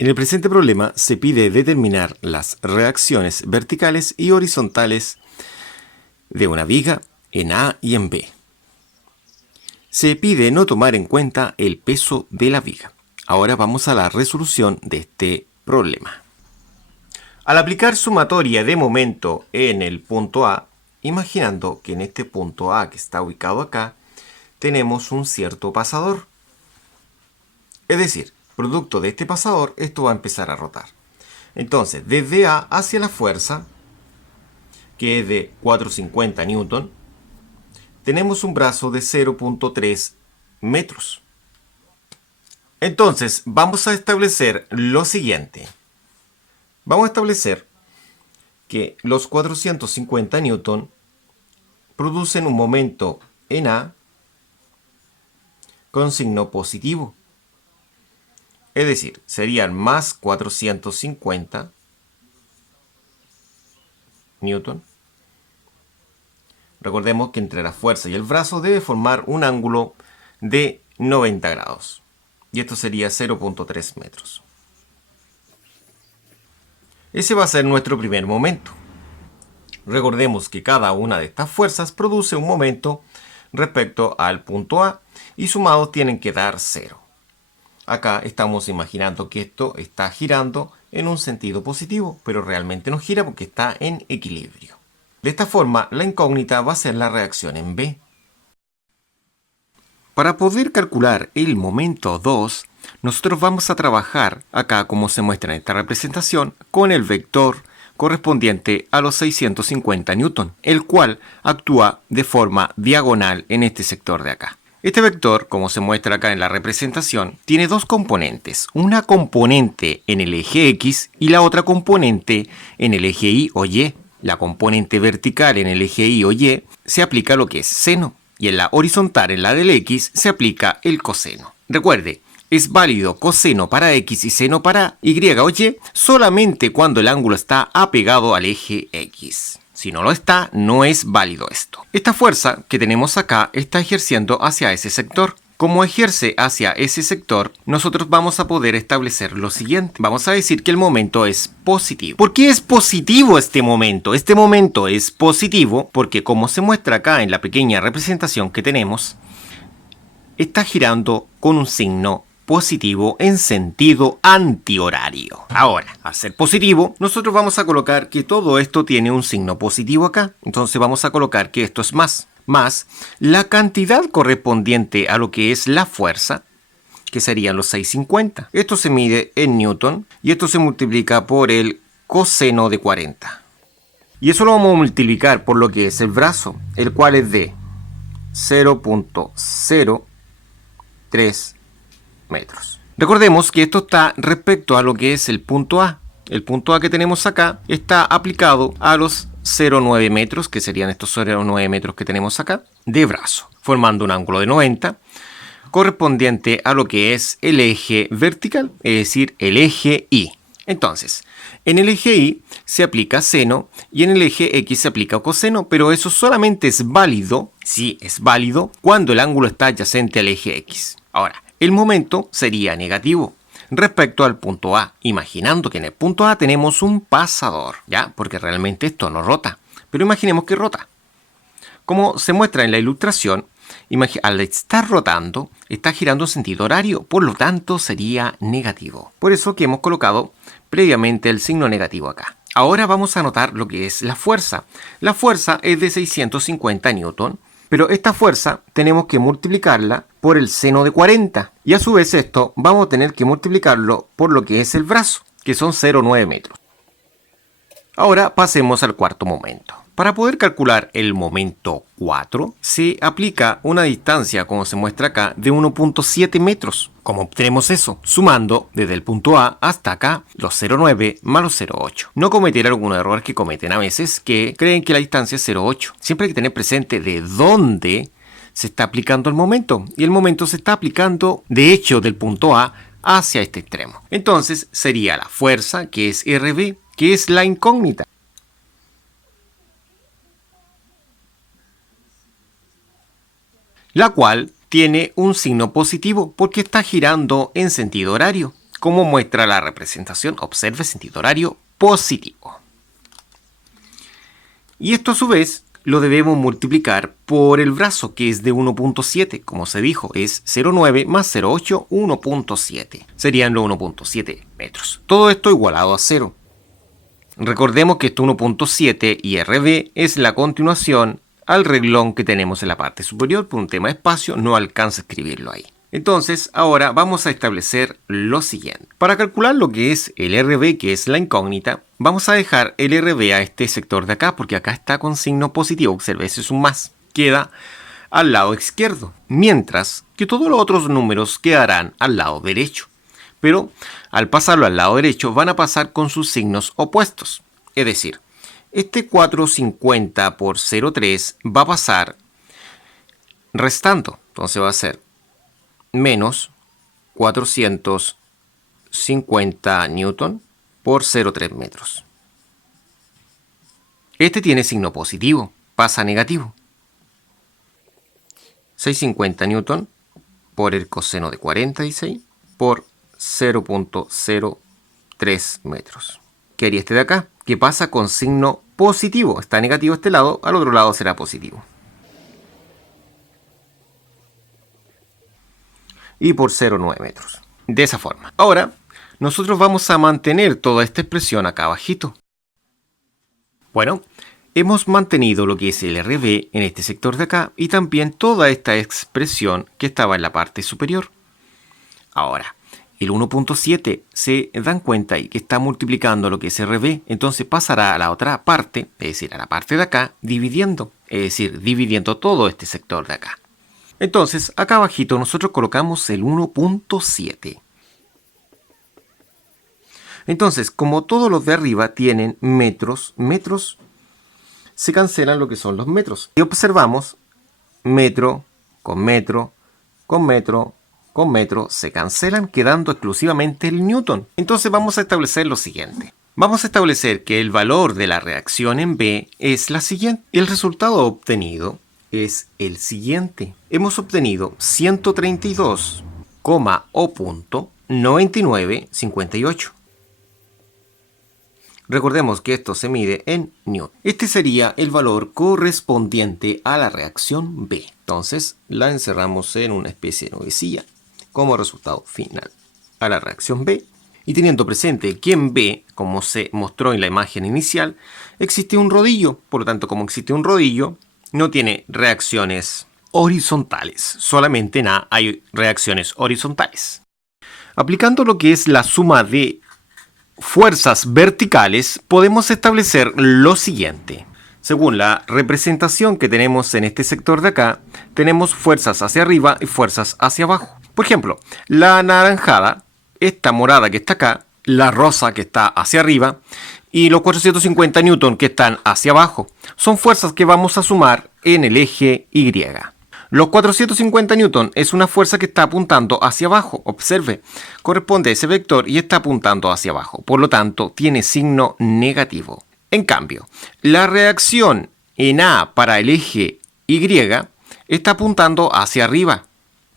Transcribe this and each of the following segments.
En el presente problema se pide determinar las reacciones verticales y horizontales de una viga en A y en B. Se pide no tomar en cuenta el peso de la viga. Ahora vamos a la resolución de este problema. Al aplicar sumatoria de momento en el punto A, imaginando que en este punto A que está ubicado acá, tenemos un cierto pasador. Es decir, producto de este pasador, esto va a empezar a rotar. Entonces, desde A hacia la fuerza, que es de 450 newton, tenemos un brazo de 0.3 metros. Entonces, vamos a establecer lo siguiente. Vamos a establecer que los 450 newton producen un momento en A con signo positivo. Es decir, serían más 450 newton. Recordemos que entre la fuerza y el brazo debe formar un ángulo de 90 grados. Y esto sería 0.3 metros. Ese va a ser nuestro primer momento. Recordemos que cada una de estas fuerzas produce un momento respecto al punto A y sumados tienen que dar 0. Acá estamos imaginando que esto está girando en un sentido positivo, pero realmente no gira porque está en equilibrio. De esta forma, la incógnita va a ser la reacción en B. Para poder calcular el momento 2, nosotros vamos a trabajar acá, como se muestra en esta representación, con el vector correspondiente a los 650 newton, el cual actúa de forma diagonal en este sector de acá. Este vector, como se muestra acá en la representación, tiene dos componentes, una componente en el eje X y la otra componente en el eje Y o Y. La componente vertical en el eje Y o Y se aplica lo que es seno y en la horizontal, en la del X, se aplica el coseno. Recuerde, es válido coseno para X y seno para Y o Y solamente cuando el ángulo está apegado al eje X. Si no lo está, no es válido esto. Esta fuerza que tenemos acá está ejerciendo hacia ese sector. Como ejerce hacia ese sector, nosotros vamos a poder establecer lo siguiente. Vamos a decir que el momento es positivo. ¿Por qué es positivo este momento? Este momento es positivo porque, como se muestra acá en la pequeña representación que tenemos, está girando con un signo positivo en sentido antihorario. Ahora, al ser positivo, nosotros vamos a colocar que todo esto tiene un signo positivo acá. Entonces vamos a colocar que esto es más la cantidad correspondiente a lo que es la fuerza, que serían los 650. Esto se mide en newton y esto se multiplica por el coseno de 40. Y eso lo vamos a multiplicar por lo que es el brazo, el cual es de 0.03 metros. Recordemos que esto está respecto a lo que es el punto A. El punto A que tenemos acá está aplicado a los 0,9 metros, que serían estos 0,9 metros que tenemos acá, de brazo, formando un ángulo de 90, correspondiente a lo que es el eje vertical, es decir, el eje Y. Entonces, en el eje Y se aplica seno y en el eje X se aplica coseno, pero eso solamente es válido, sí es válido, cuando el ángulo está adyacente al eje X. Ahora, el momento sería negativo respecto al punto A, imaginando que en el punto A tenemos un pasador, ¿ya? Porque realmente esto no rota, pero imaginemos que rota. Como se muestra en la ilustración, al estar rotando, está girando en sentido horario, por lo tanto sería negativo. Por eso que hemos colocado previamente el signo negativo acá. Ahora vamos a notar lo que es la fuerza. La fuerza es de 650 newton, pero esta fuerza tenemos que multiplicarla por el seno de 40. Y a su vez esto vamos a tener que multiplicarlo por lo que es el brazo, que son 0,9 metros. Ahora pasemos al cuarto momento. Para poder calcular el momento 4, se aplica una distancia, como se muestra acá, de 1.7 metros. ¿Cómo obtenemos eso? Sumando desde el punto A hasta acá los 0,9 más los 0,8. No cometer algún error que cometen a veces que creen que la distancia es 0,8. Siempre hay que tener presente de dónde se está aplicando el momento. Y el momento se está aplicando, de hecho, del punto A hacia este extremo. Entonces sería la fuerza, que es RB, que es la incógnita. La cual tiene un signo positivo porque está girando en sentido horario. como muestra la representación, observe sentido horario positivo. Y esto a su vez lo debemos multiplicar por el brazo, que es de 1.7, como se dijo, es 0,9 más 0,8, 1.7. Serían los 1.7 metros. Todo esto igualado a 0. Recordemos que esto 1.7 y RB es la continuación al reglón que tenemos en la parte superior. Por un tema de espacio no alcanza a escribirlo ahí. Entonces, ahora vamos a establecer lo siguiente. Para calcular lo que es el RB, que es la incógnita, vamos a dejar el RB a este sector de acá, porque acá está con signo positivo. Observe, ese es un más. Queda al lado izquierdo, mientras que todos los otros números quedarán al lado derecho. Pero al pasarlo al lado derecho van a pasar con sus signos opuestos. Es decir, este 450 por 0,3 va a pasar restando. Entonces va a ser menos 450 newton por 0,3 metros. Este tiene signo positivo, pasa a negativo. 650 newton por el coseno de 46 por 0.03 metros. ¿Qué haría este de acá? ¿Qué pasa con signo positivo? Está negativo este lado, al otro lado será positivo. Y por 0,9 metros. De esa forma. Ahora, nosotros vamos a mantener toda esta expresión acá abajito. Bueno, hemos mantenido lo que es el RB en este sector de acá y también toda esta expresión que estaba en la parte superior. Ahora, el 1.7 se dan cuenta ahí que está multiplicando lo que es RB, entonces pasará a la otra parte, es decir, a la parte de acá, dividiendo, es decir, dividiendo todo este sector de acá. Entonces, acá abajito nosotros colocamos el 1.7. Entonces, como todos los de arriba tienen metros, se cancelan lo que son los metros. Y observamos metro con metro con metro con metro, se cancelan quedando exclusivamente el newton. Entonces vamos a establecer lo siguiente. Vamos a establecer que el valor de la reacción en B es la siguiente. El resultado obtenido es el siguiente. Hemos obtenido 132,9958. Recordemos que esto se mide en newton. Este sería el valor correspondiente a la reacción B. Entonces la encerramos en una especie de nubecilla como resultado final a la reacción B. Y teniendo presente que en B, como se mostró en la imagen inicial, existe un rodillo. Por lo tanto, como existe un rodillo, no tiene reacciones horizontales. Solamente en A hay reacciones horizontales. Aplicando lo que es la suma de fuerzas verticales, podemos establecer lo siguiente. Según la representación que tenemos en este sector de acá, tenemos fuerzas hacia arriba y fuerzas hacia abajo. Por ejemplo, la anaranjada, esta morada que está acá, la rosa que está hacia arriba y los 450 newton que están hacia abajo, son fuerzas que vamos a sumar en el eje Y. Los 450 newton es una fuerza que está apuntando hacia abajo. Observe, corresponde a ese vector y está apuntando hacia abajo. Por lo tanto, tiene signo negativo. En cambio, la reacción en A para el eje Y está apuntando hacia arriba.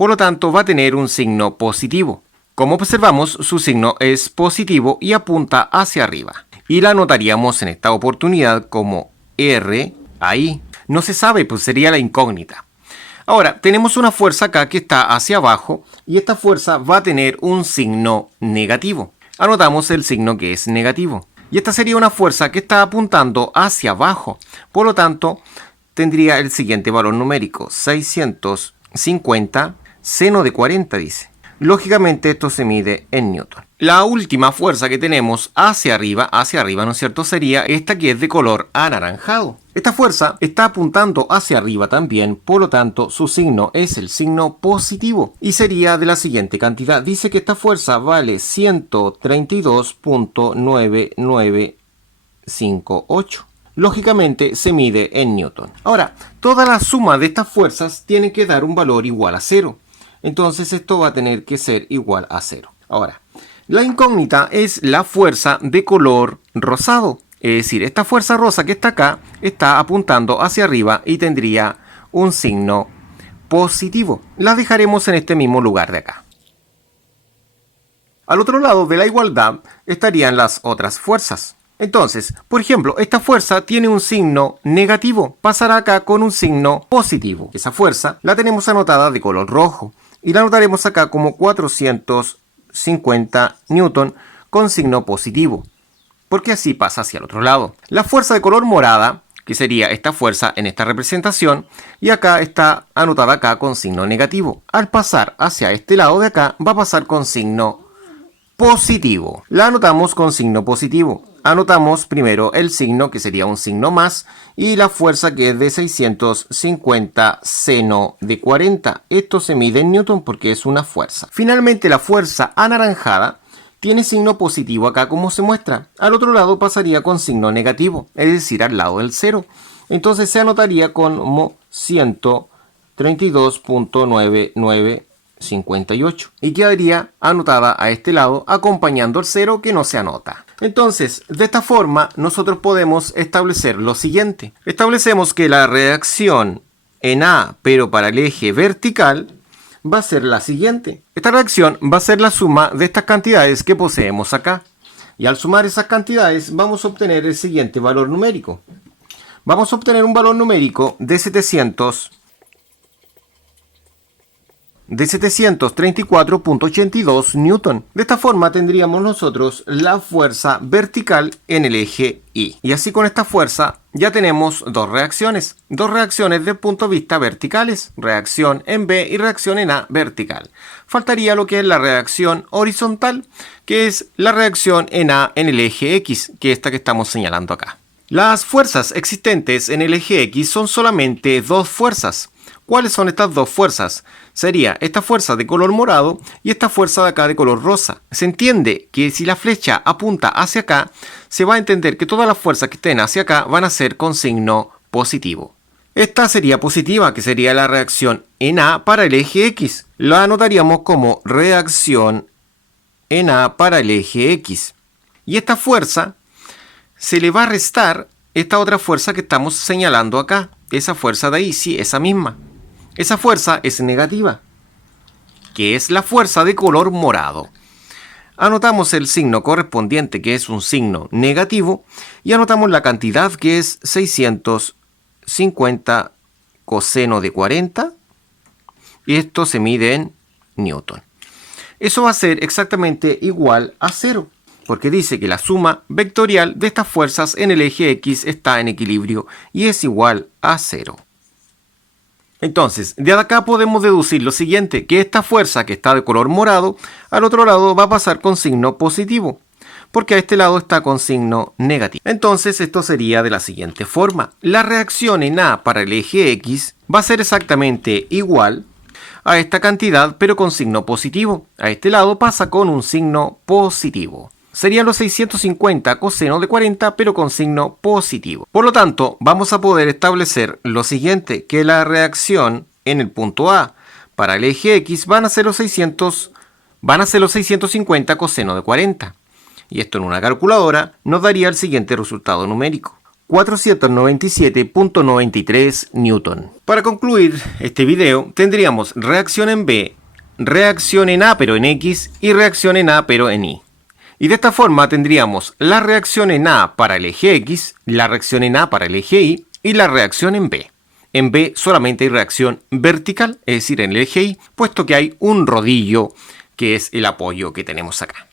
Por lo tanto, va a tener un signo positivo. Como observamos, su signo es positivo y apunta hacia arriba. Y la anotaríamos en esta oportunidad como R ahí. No se sabe, pues sería la incógnita. Ahora, tenemos una fuerza acá que está hacia abajo y esta fuerza va a tener un signo negativo. Anotamos el signo que es negativo. Y esta sería una fuerza que está apuntando hacia abajo. Por lo tanto, tendría el siguiente valor numérico, 650 seno de 40, dice. Lógicamente esto se mide en newton. La última fuerza que tenemos hacia arriba, ¿no es cierto? Sería esta que es de color anaranjado. Esta fuerza está apuntando hacia arriba también, por lo tanto su signo es el signo positivo y sería de la siguiente cantidad. Dice que esta fuerza vale 132,9958. Lógicamente se mide en newton. Ahora, toda la suma de estas fuerzas tiene que dar un valor igual a 0. Entonces esto va a tener que ser igual a 0. Ahora, la incógnita es la fuerza de color rosado. Es decir, esta fuerza rosa que está acá está apuntando hacia arriba y tendría un signo positivo. La dejaremos en este mismo lugar de acá. Al otro lado de la igualdad estarían las otras fuerzas. Entonces, por ejemplo, esta fuerza tiene un signo negativo, pasará acá con un signo positivo. Esa fuerza la tenemos anotada de color rojo y la anotaremos acá como 450 newton con signo positivo, porque así pasa hacia el otro lado. La fuerza de color morada, que sería esta fuerza en esta representación, y acá está anotada acá con signo negativo. Al pasar hacia este lado de acá, va a pasar con signo positivo. La anotamos con signo positivo. Anotamos primero el signo, que sería un signo más, y la fuerza, que es de 650 seno de 40. Esto se mide en newton porque es una fuerza. Finalmente, la fuerza anaranjada tiene signo positivo acá, como se muestra. Al otro lado pasaría con signo negativo, es decir, al lado del cero. Entonces se anotaría como 132.9958 y quedaría anotada a este lado acompañando el cero que no se anota. Entonces, de esta forma nosotros podemos establecer lo siguiente. Establecemos que la reacción en A, pero para el eje vertical, va a ser la siguiente. Esta reacción va a ser la suma de estas cantidades que poseemos acá. Y al sumar esas cantidades vamos a obtener el siguiente valor numérico. Vamos a obtener un valor numérico de 734.82 newton. De esta forma tendríamos nosotros la fuerza vertical en el eje Y. Y así con esta fuerza ya tenemos dos reacciones desde el punto de vista verticales, reacción en B y reacción en A vertical. Faltaría lo que es la reacción horizontal, que es la reacción en A en el eje X, que es esta que estamos señalando acá. Las fuerzas existentes en el eje X son solamente dos fuerzas. ¿Cuáles son estas dos fuerzas? Sería esta fuerza de color morado y esta fuerza de acá de color rosa. Se entiende que si la flecha apunta hacia acá, se va a entender que todas las fuerzas que estén hacia acá van a ser con signo positivo. Esta sería positiva, que sería la reacción en A para el eje X. La anotaríamos como reacción en A para el eje X. Y esta fuerza se le va a restar esta otra fuerza que estamos señalando acá. Esa fuerza de ahí, sí, esa misma. Esa fuerza es negativa, que es la fuerza de color morado. Anotamos el signo correspondiente, que es un signo negativo, y anotamos la cantidad, que es 650 coseno de 40, y esto se mide en newton. Eso va a ser exactamente igual a 0, porque dice que la suma vectorial de estas fuerzas en el eje X está en equilibrio y es igual a 0. Entonces, de acá podemos deducir lo siguiente, que esta fuerza que está de color morado, al otro lado va a pasar con signo positivo, porque a este lado está con signo negativo. Entonces, esto sería de la siguiente forma. La reacción en A para el eje X va a ser exactamente igual a esta cantidad, pero con signo positivo. A este lado pasa con un signo positivo. Serían los 650 coseno de 40, pero con signo positivo. Por lo tanto, vamos a poder establecer lo siguiente, que la reacción en el punto A para el eje X van a ser los 650 coseno de 40. Y esto en una calculadora nos daría el siguiente resultado numérico: 497.93 newton. Para concluir este video, tendríamos reacción en B, reacción en A pero en X y reacción en A pero en Y. Y de esta forma tendríamos la reacción en A para el eje X, la reacción en A para el eje Y y la reacción en B. En B solamente hay reacción vertical, es decir, en el eje Y, puesto que hay un rodillo que es el apoyo que tenemos acá.